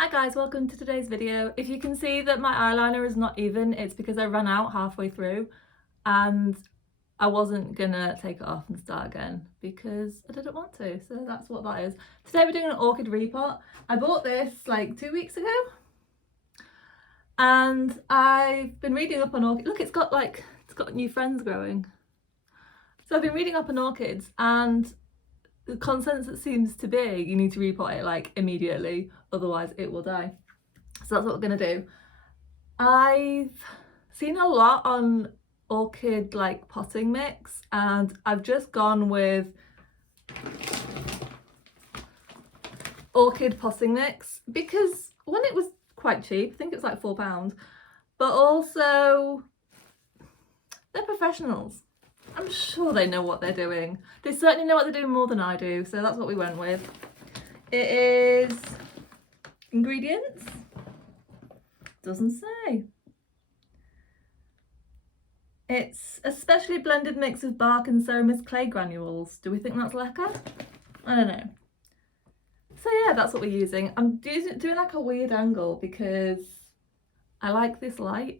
Hi guys, welcome to today's video. If you can see that my eyeliner is not even, it's because I ran out halfway through and I wasn't gonna take it off and start again because I didn't want to, so that's what that is. Today we're doing an Orchid Repot. I bought this like 2 weeks ago and I've been reading up on orchids. Look, it's got new friends growing. So I've been reading up on orchids and the consensus seems to be you need to repot it like immediately, otherwise it will die. So that's what we're gonna do. I've seen a lot on orchid like potting mix and I've just gone with orchid potting mix because one, it was quite cheap, I think it was like £4, but also they're professionals. I'm sure they know what they're doing. They certainly know what they're doing more than I do, so that's what we went with. It is ingredients. Doesn't say. It's a specially blended mix of bark and ceramist clay granules. Do we think that's lekker? I don't know. So yeah, that's what we're using. I'm doing like a weird angle because I like this light.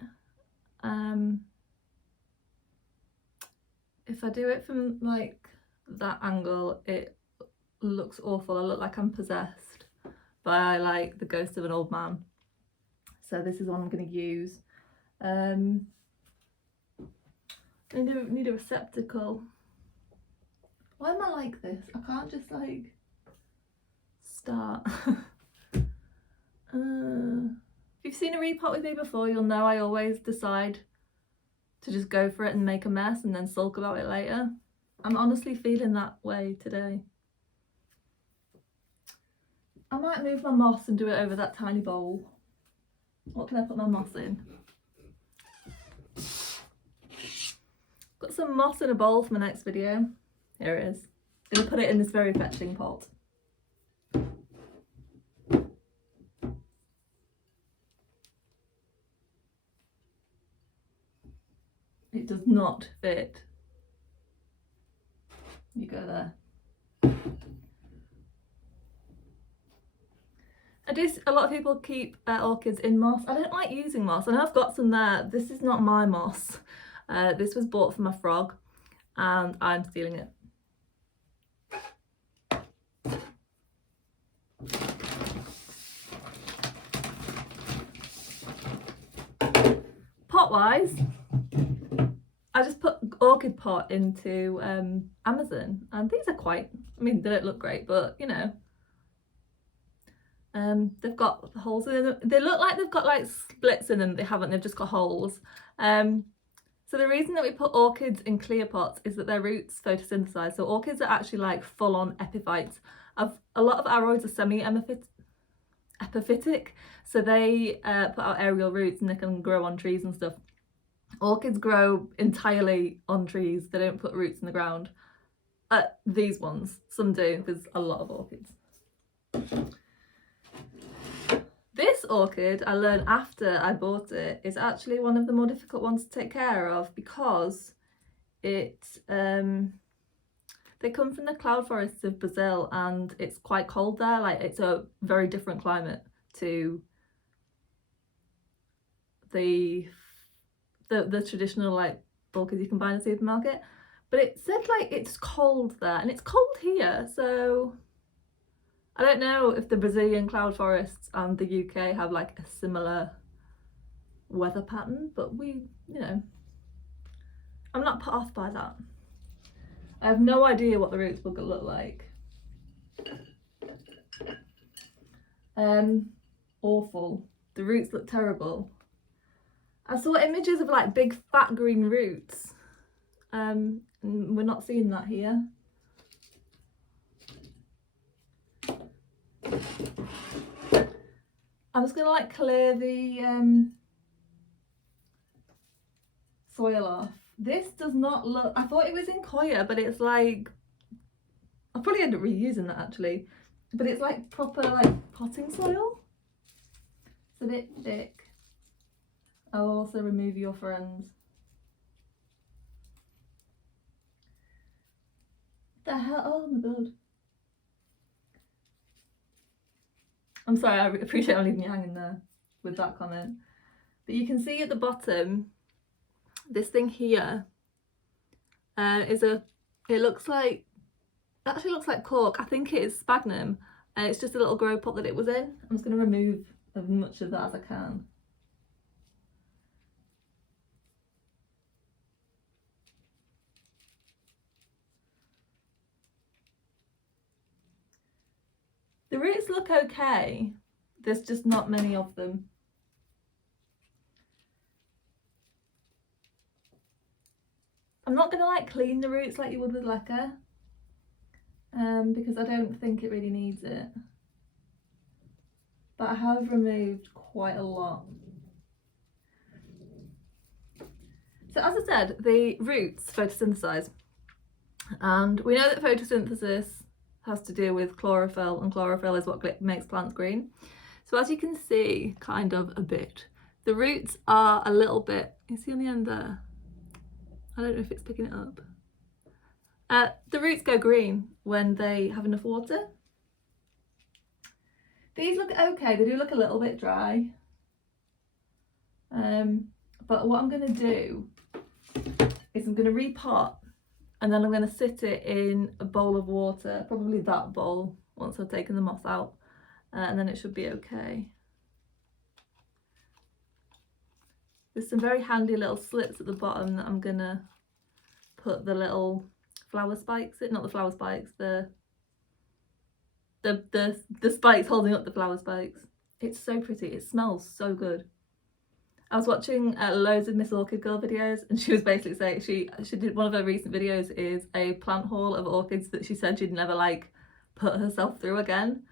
If I do it from like that angle, it looks awful. I look like I'm possessed by like the ghost of an old man. So this is what I'm going to use. I need a receptacle. Why am I like this? I can't just like start. If you've seen a repot with me before, you'll know I always decide to just go for it and make a mess and then sulk about it later. I'm honestly feeling that way today. I might move my moss and do it over that tiny bowl. What can I put my moss in? Got some moss in a bowl for my next video. Here it is. I'm gonna put it in this very fetching pot. It does not fit. You go there. A lot of people keep orchids in moss. I don't like using moss. I know I've got some there. This is not my moss. This was bought for my frog and I'm stealing it. Pot-wise, I just put orchid pot into Amazon and these are quite, I mean, they don't look great, but you know, they've got holes in them. They look like they've got like splits in them. They haven't, they've just got holes. So the reason that we put orchids in clear pots is that their roots photosynthesize. So orchids are actually like full-on epiphytes. A lot of aroids are semi-epiphytic, so they put out aerial roots and they can grow on trees and stuff. Orchids grow entirely on trees. They don't put roots in the ground. These ones, some do, there's a lot of orchids. This orchid, I learned after I bought it, is actually one of the more difficult ones to take care of because they come from the cloud forests of Brazil and it's quite cold there. Like, it's a very different climate to the traditional like orchids you can buy in the supermarket. But it said like it's cold there and it's cold here, so I don't know if the Brazilian cloud forests and the UK have like a similar weather pattern, but you know, I'm not put off by that. I have no idea what the roots will look like. Awful. The roots look terrible. I saw images of like big fat green roots. And we're not seeing that here. I'm just gonna like clear the soil off. This does not look, I thought it was in coir, but it's like, I'll probably end up reusing that actually, but it's like proper like potting soil. It's a bit thick. I'll also remove your friends. What the hell? Oh my god. I'm sorry, I appreciate I'm leaving you hanging there with that comment. But you can see at the bottom, this thing here it looks like, actually looks like cork. I think it is sphagnum. It's just a little grow pot that it was in. I'm just going to remove as much of that as I can. The roots look okay, there's just not many of them. I'm not going to like clean the roots like you would with leca, because I don't think it really needs it. But I have removed quite a lot. So as I said, the roots photosynthesize, and we know that photosynthesis has to do with chlorophyll, and chlorophyll is what makes plants green. So as you can see, kind of a bit, the roots are a little bit, you see on the end there, I don't know if it's picking it up. The roots go green when they have enough water. These look okay, they do look a little bit dry. But what I'm going to do is I'm going to repot, and then I'm going to sit it in a bowl of water, probably that bowl, once I've taken the moss out, and then it should be okay. There's some very handy little slits at the bottom that I'm going to put the little flower spikes in, not the flower spikes, the spikes holding up the flower spikes. It's so pretty, it smells so good. I was watching loads of Miss Orchid Girl videos, and she was basically saying, she did, one of her recent videos is a plant haul of orchids that she said she'd never like put herself through again.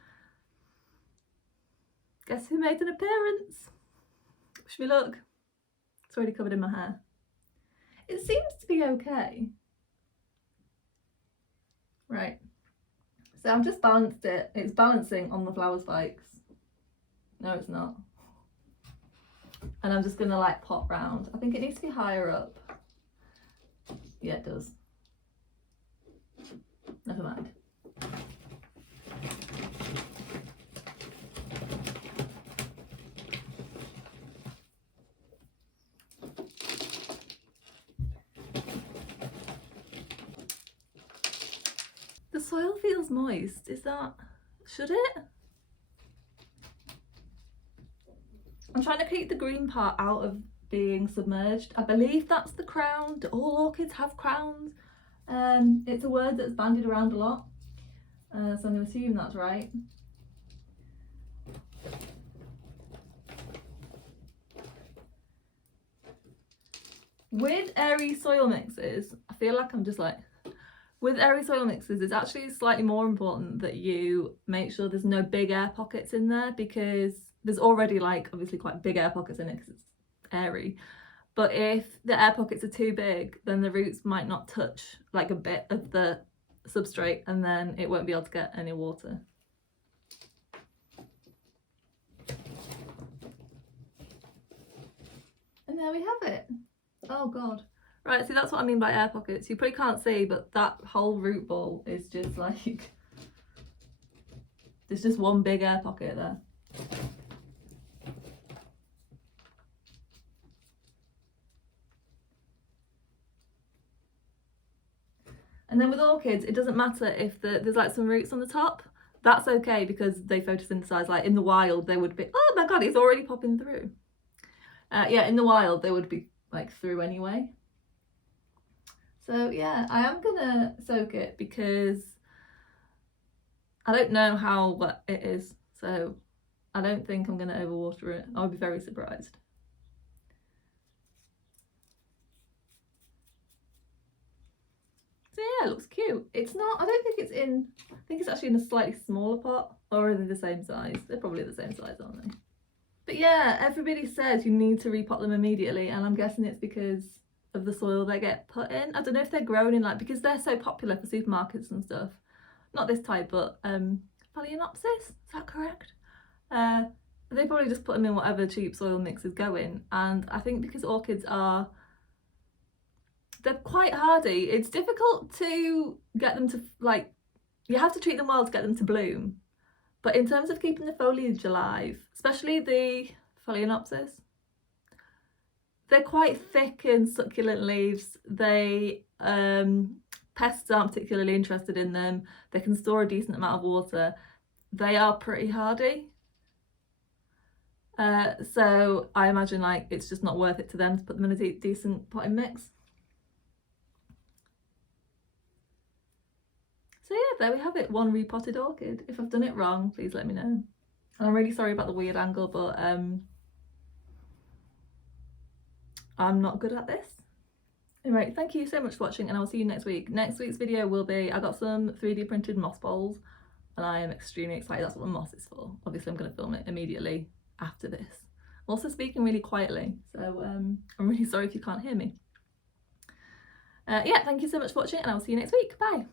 Guess who made an appearance? Wish me luck. It's already covered in my hair. It seems to be okay. Right, so I've just balanced it. It's balancing on the flower spikes. No, it's not. And I'm just going to like pop round. I think it needs to be higher up. Yeah, it does. Never mind. The soil feels moist. Is that, should it? I'm trying to keep the green part out of being submerged. I believe that's the crown. Do all orchids have crowns? It's a word that's bandied around a lot, so I'm going to assume that's right. With airy soil mixes, I feel like I'm just like, with airy soil mixes, it's actually slightly more important that you make sure there's no big air pockets in there, because there's already like obviously quite big air pockets in it because it's airy. But if the air pockets are too big, then the roots might not touch like a bit of the substrate, and then it won't be able to get any water. And there we have it. Oh god. Right, so that's what I mean by air pockets. You probably can't see, but that whole root ball is just like, there's just one big air pocket there. And then with orchids, it doesn't matter if there's like some roots on the top. That's okay, because they photosynthesize. Like in the wild, they would be, oh my god, it's already popping through. Yeah, in the wild, they would be like through anyway. So yeah, I am gonna soak it because I don't know how wet it is. So I don't think I'm gonna overwater it. I'll be very surprised. So yeah, it looks cute. It's not, I don't think it's in, I think it's actually in a slightly smaller pot, or are they the same size? They're probably the same size, aren't they? But yeah, everybody says you need to repot them immediately, and I'm guessing it's because of the soil they get put in. I don't know if they're grown in like, because they're so popular for supermarkets and stuff. Not this type, but Miltoniopsis, is that correct? They probably just put them in whatever cheap soil mixes go in, and I think because orchids are, they're quite hardy, it's difficult to get them to, like, you have to treat them well to get them to bloom, But in terms of keeping the foliage alive, especially the Phalaenopsis, they're quite thick and succulent leaves. They pests aren't particularly interested in them. They can store a decent amount of water. They are pretty hardy. So I imagine like it's just not worth it to them to put them in a decent potting mix. So yeah, there we have it, one repotted orchid. If I've done it wrong, please let me know. And I'm really sorry about the weird angle, but I'm not good at this. Anyway, thank you so much for watching, and I will see you next week. Next week's video will be, I got some 3D printed moss bowls and I am extremely excited. That's what the moss is for. Obviously I'm going to film it immediately after this. I'm also speaking really quietly, so I'm really sorry if you can't hear me. Yeah, thank you so much for watching, and I will see you next week. Bye!